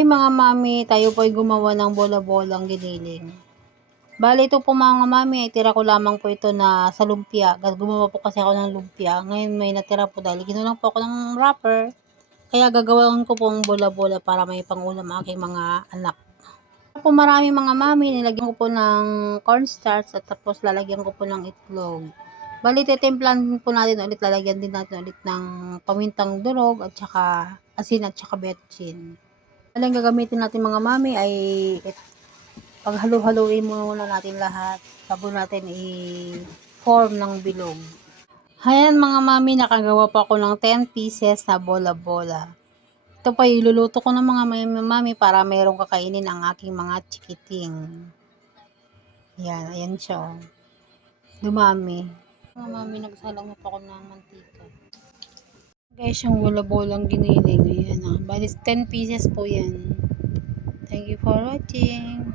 Ay mga mami, tayo po ay gumawa ng bola-bolang giniling. Bale ito po mga mami, ay tira ko lamang po ito na sa lumpia. Gumawa po kasi ako ng lumpia. Ngayon may natira po dahil ginulang po ako ng wrapper. Kaya gagawin ko pong bola-bola para may pangulam aking mga anak. Po marami mga mami, nilagyan ko po ng cornstarch at tapos lalagyan ko po ng itlog. Bali titimplan po natin ulit, lalagyan din natin ulit ng pamintang durog at saka asin at saka betchin. Ang gagamitin natin mga mami ay paghalo-haluin muna natin lahat bago natin i-form ng bilog. Ayan mga mami, nakagawa po ako ng 10 pieces na bola-bola. Ito pa iluluto ko ng mga mami para mayroong kakainin ang aking mga chikiting. Yan, ayan siya. Dumami. Mga mami, nagsalang po ako ng mantika. Guys, yung bola-bolang giniling. Ayan, bali 10 pieces po yan. Thank you for watching.